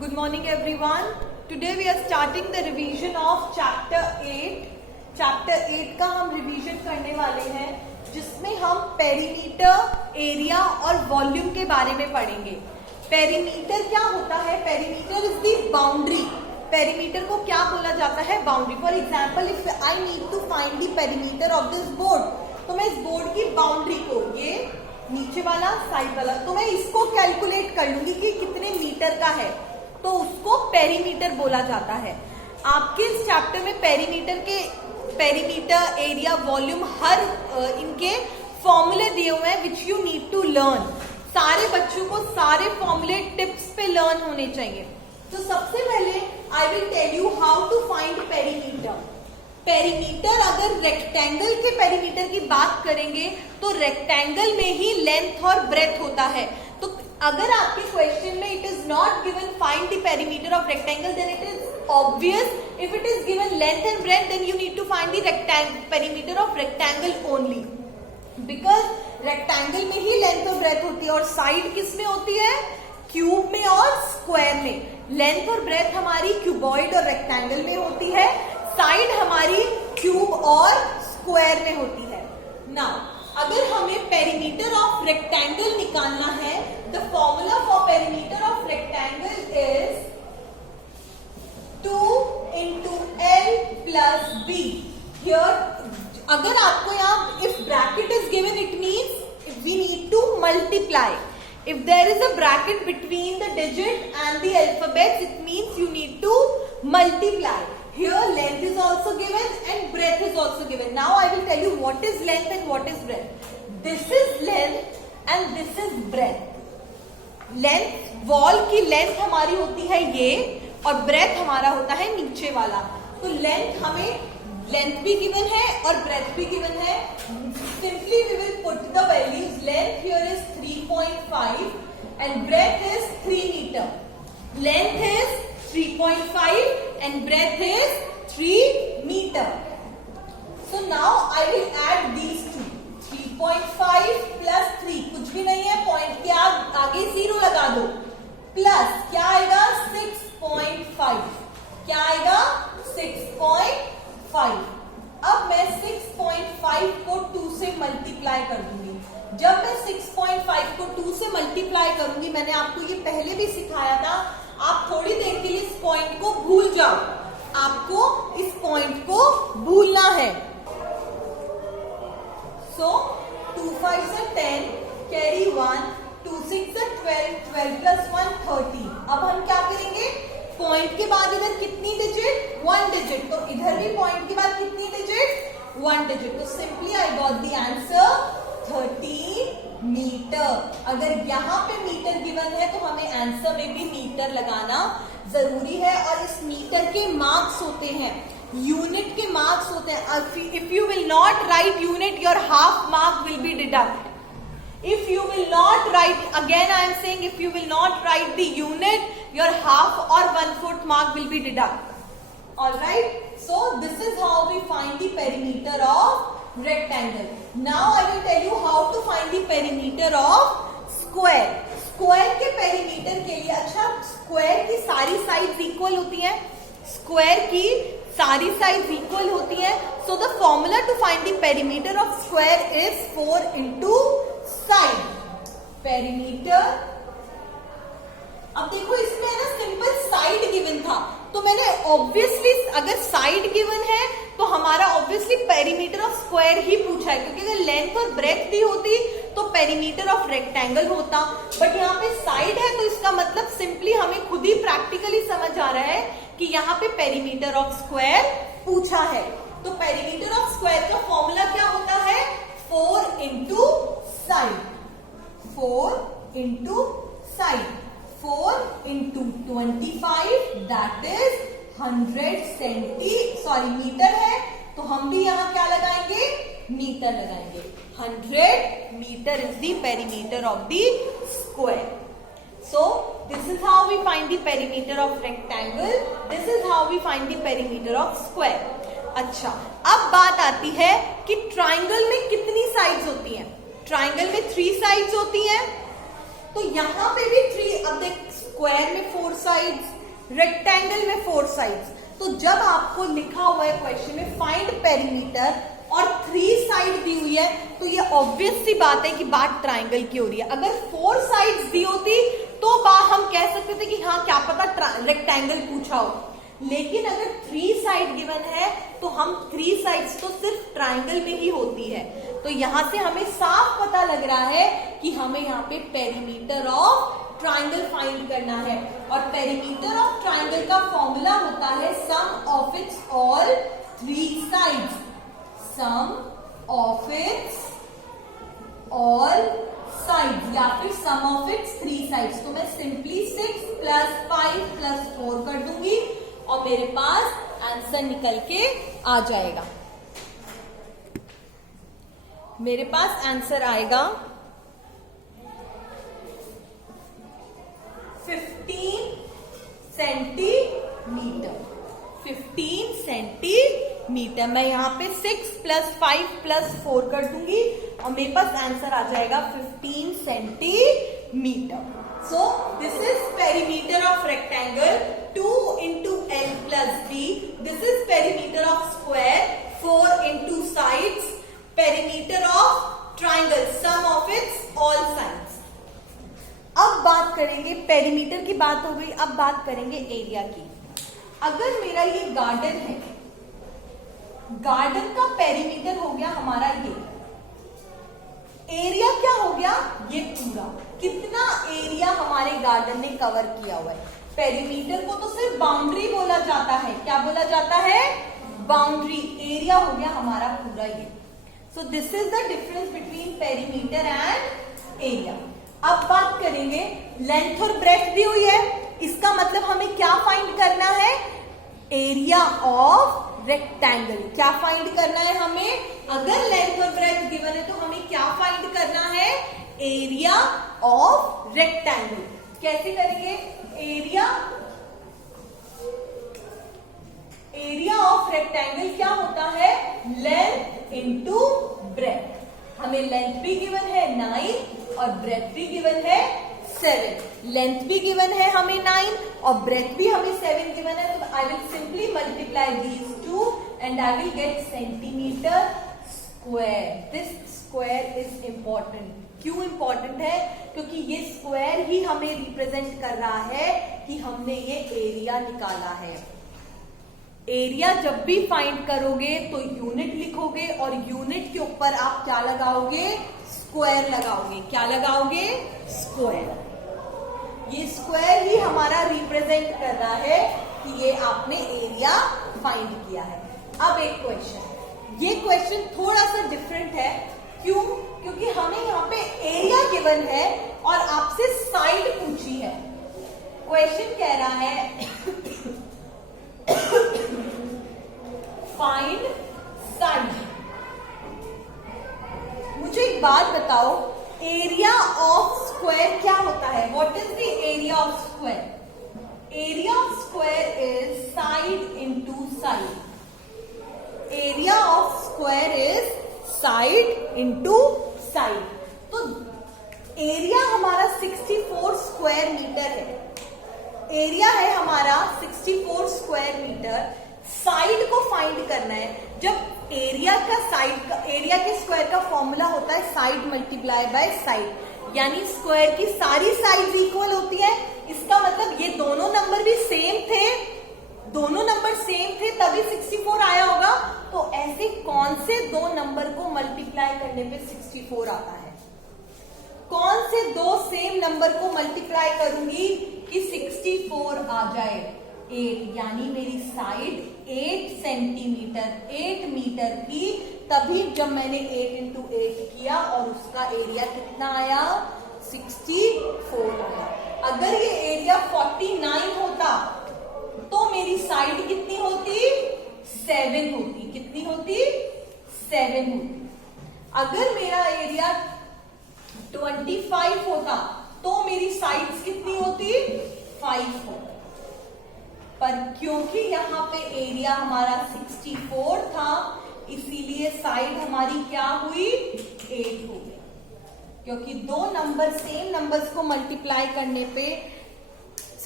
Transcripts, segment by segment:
Good morning everyone. Today we are starting the revision of chapter 8. Chapter 8 का हम revision करने वाले हैं जिसमें हम पेरीमीटर, एरिया और वॉल्यूम के बारे में पढ़ेंगे. पेरीमीटर क्या होता है? Perimeter is the boundary. Perimeter को क्या बोला जाता है? Boundary. For example if I need to find the perimeter of this board, तो मैं इस बोर्ड की बाउंड्री को, ये नीचे वाला साइड वाला, तो मैं इसको कैलकुलेट कर लूंगी कि कितने मीटर का है, तो उसको पेरीमीटर बोला जाता है. आपके इस चैप्टर में पेरीमीटर, एरिया, वॉल्यूम, हर इनके फॉर्मूले दिए हुए हैं which you need to learn. सारे बच्चों को सारे फॉर्मूले टिप्स पे लर्न होने चाहिए. तो सबसे पहले I will tell you how to find perimeter. Perimeter, अगर रेक्टेंगल के पेरीमीटर की बात करेंगे तो रेक्टेंगल में ही लेंथ और ब्रेथ होता है. तो अगर आपके क्वेश्चन में it is not given find the perimeter of rectangle, then it is obvious. If it is given length and breadth, then you need to find the perimeter of rectangle only, because rectangle में ही length और breath होती है. और side किस में होती है? क्यूब में और स्क्वायर में. लेंथ और ब्रेथ हमारी क्यूबॉइड और रेक्टेंगल में होती है, साइड हमारी क्यूब और स्क्वायर में होती है. नाउ अगर हमें पेरीमीटर ऑफ रेक्टेंगल निकालना है, the formula for perimeter of rectangle is 2 into L plus B. Here, अगर आपको यहाँ if bracket is given, it means we need to multiply. If there is a bracket between the digit and the alphabets, it means you need to multiply. Here length is also given and breadth is also given. Now I will tell you what is length and what is breadth. This is length and this is breadth. Length, wall की length हमारी होती है ये, और breath हमारा होता है नीचे वाला. तो लेंथ भी गिवन है और ब्रेथ भी गिवन है. Simply we will put the values. Length here is 3.5 and breadth is 3 meter. Length is 3.5 and breadth is 3 meter. So now I will add these two. 3.5 plus 3, कुछ भी नहीं है, point के आगे 0 लगा दो, प्लस क्या आएगा? 6.5. क्या आएगा? 6.5. अब मैं 6.5 को 2 से मल्टीप्लाई कर दूंगी. जब मैं 6.5 को 2 से मल्टीप्लाई करूंगी, मैंने आपको ये पहले भी सिखाया था, आप थोड़ी देर के लिए इस पॉइंट को भूल जाओ. आपको इस पॉइंट को भूलना है. सो 2 5 से 10, कैरी 1, 2 6 से 12, 12 प्लस 1 30. अब हम क्या करेंगे? पॉइंट के बाद इधर कितनी डिजिट? 1 डिजिट. तो इधर भी पॉइंट के बाद कितनी डिजिट? 1 डिजिट. तो simply I got the answer 30 metre. अगर यहाँ पे मीटर गिवन है तो हमें आंसर में भी मीटर लगाना जरूरी है. और इस मीटर के मार्क्स होते हैं, यूनिट के मार्क्स होते हैं. If you will not right unit, your half mark will be deduct. If you will not write, again I am saying, if you will not write the unit, your half or 1/4 mark will be deducted. Alright, so this is how we find the perimeter of rectangle. Now I will tell you how to find the perimeter of square. Square के perimeter के लिए, अच्छा, square की सारी sides equal होती हैं, square की सारी साइड इक्वल होती है. So the formula to find the perimeter of square is 4 into side. Perimeter, अब देखो इसमें है ना, सिंपल साइड गिवन था, तो मैंने ऑब्वियसली, अगर साइड गिवन है तो हमारा ऑब्वियसली पेरीमीटर ऑफ स्क्वायर ही पूछा है, क्योंकि अगर लेंथ और ब्रेथ दी होती तो पेरीमीटर ऑफ रेक्टेंगल होता. बट यहाँ पे साइड है, तो इसका मतलब सिंपली हमें खुद ही प्रैक्टिकली समझ आ रहा है कि यहाँ पे पेरीमीटर ऑफ स्क्वायर पूछा है. तो पेरीमीटर ऑफ स्क्वायर का फॉर्मूला क्या होता है? 4 into side. 4 into side. 4 into 25, that is 100 metre है, तो हम भी यहाँ क्या लगाएंगे? मीटर लगाएंगे. 100 metre is the perimeter of the square. So this is how we find the perimeter of rectangle. This is how we find the perimeter of square. अच्छा, अब बात आती है कि ट्राइंगल में कितनी साइड्स होती हैं? ट्राइंगल में 3 साइड्स होती हैं. तो यहां पे भी 3. अब देख, स्क्वायर में 4 साइड्स, रेक्टेंगल में 4 साइड्स। तो जब आपको लिखा हुआ है क्वेश्चन में फाइंड पेरीमीटर और 3 साइड दी हुई है, तो ये ऑब्वियस सी बात है कि बात ट्राइंगल की हो रही है। अगर 4 साइड्स दी होती तो बात हम कह सकते थे कि हाँ क्या पता रेक्टेंगल पूछा हो, लेकिन अगर 3 साइड गिवन है तो हम 3 साइड्स तो सिर्फ ट्राइंगल में ही होती है। तो यहां से हमें साफ पता लग रहा है कि हमें यहाँ पे पेरीमीटर ऑफ ट्राइंगल फाइंड करना है, और पेरीमीटर ऑफ ट्राइंगल का फॉर्मूला होता है sum of its all 3 sides, sum of its all sides, या फिर सम ऑफ इट्स 3 साइड्स। तो मैं सिंपली 6 + 5 + 4 कर दूंगी और मेरे पास आंसर निकल के आ जाएगा। मेरे पास आंसर आएगा 15 सेंटीमीटर। 15 सेंटीमीटर। मैं यहाँ पे 6 + 5 + 4 कर दूंगी और मेरे पास आंसर आ जाएगा 15 centimetre. So this is perimeter of rectangle 2 × L + B। This is perimeter of square 4 × sides. Perimeter of triangle sum of its all sides. अब बात करेंगे, पेरीमीटर की बात हो गई, अब बात करेंगे एरिया की। अगर मेरा ये गार्डन है, गार्डन का पेरीमीटर हो गया हमारा ये, एरिया क्या हो गया ये पूरा, कितना एरिया हमारे गार्डन ने कवर किया हुआ है। पेरीमीटर को तो सिर्फ बाउंड्री बोला जाता है, क्या बोला जाता है, बाउंड्री। एरिया हो गया हमारा पूरा ये। सो this is the difference between perimeter and area. अब बात करेंगे लेंथ और ब्रेथ दी हुई है, इसका मतलब हमें क्या फाइंड करना है, एरिया ऑफ रेक्टेंगल। क्या फाइंड करना है हमें, अगर लेंथ और ब्रेथ गिवन है तो हमें क्या फाइंड करना है, एरिया ऑफ रेक्टेंगल। कैसे करेंगे, एरिया ऑफ रेक्टेंगल क्या होता है, लेंथ इंटू ब्रेथ। हमें लेंथ भी गिवन है 9 और ब्रेथ भी गिवन है 7। लेंथ भी गिवन है हमें 9 और ब्रेथ भी हमें 7 गिवन है। तो I will simply multiply these two and I will get centimetre square. This square is important. क्यों इंपॉर्टेंट है, क्योंकि ये स्क्वायर ही हमें रिप्रेजेंट कर रहा है कि हमने ये एरिया निकाला है। एरिया जब भी फाइंड करोगे तो यूनिट लिखोगे और यूनिट के ऊपर आप क्या लगाओगे, स्क्वायर लगाओगे। क्या लगाओगे, स्क्वायर। ये स्क्वायर ही हमारा रिप्रेजेंट कर रहा है कि ये आपने एरिया फाइंड किया है। अब एक क्वेश्चन, ये क्वेश्चन थोड़ा सा डिफरेंट है। क्यों, क्योंकि हमें यहाँ पे एरिया गिवन है और आपसे साइड पूछी है। क्वेश्चन कह रहा है फाइंड साइड। मुझे एक बात बताओ, एरिया ऑफ स्क्वायर क्या होता है, what is the area of square. Area of square is side into side. Area of square is side into side. तो एरिया हमारा 64 स्क्वायर मीटर है। एरिया है हमारा 64 स्क्वायर मीटर। साइड को फाइंड करना है। जब एरिया का साइड का, एरिया के स्क्वायर का फॉर्मूला होता है साइड मल्टीप्लाई बाय साइड, यानी स्क्वायर की सारी साइड्स इक्वल होती है। इसका मतलब ये दोनों नंबर भी सेम थे, दोनों नंबर सेम थे तभी 64 आया होगा। तो ऐसे कौन से दो नंबर को मल्टीप्लाई करने पे 64 आता है, कौन से दो सेम नंबर को मल्टीप्लाई करूंगी कि 64 आ जाए, 8, यानी मेरी साइड 8 सेंटीमीटर 8 मीटर की, तभी जब मैंने 8 × 8 किया और उसका एरिया कितना आया, 64 आया। अगर ये एरिया 49 होता तो मेरी साइड कितनी होती, 7 होती। कितनी होती, 7 होती। अगर मेरा एरिया 25 होता तो मेरी साइड्स कितनी होती, 5 होती। पर क्योंकि यहाँ पे एरिया हमारा 64 था, इसीलिए साइड हमारी क्या हुई, 8 हो गई। क्योंकि दो नंबर सेम नंबर्स को मल्टीप्लाई करने पे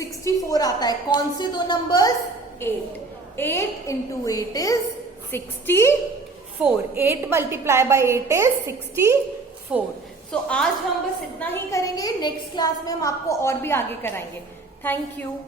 64 आता है। कौन से दो numbers? 8 into 8 is 64। 8 multiply by 8 is 64। सो आज हम बस इतना ही करेंगे। नेक्स्ट क्लास में हम आपको और भी आगे कराएंगे। Thank you.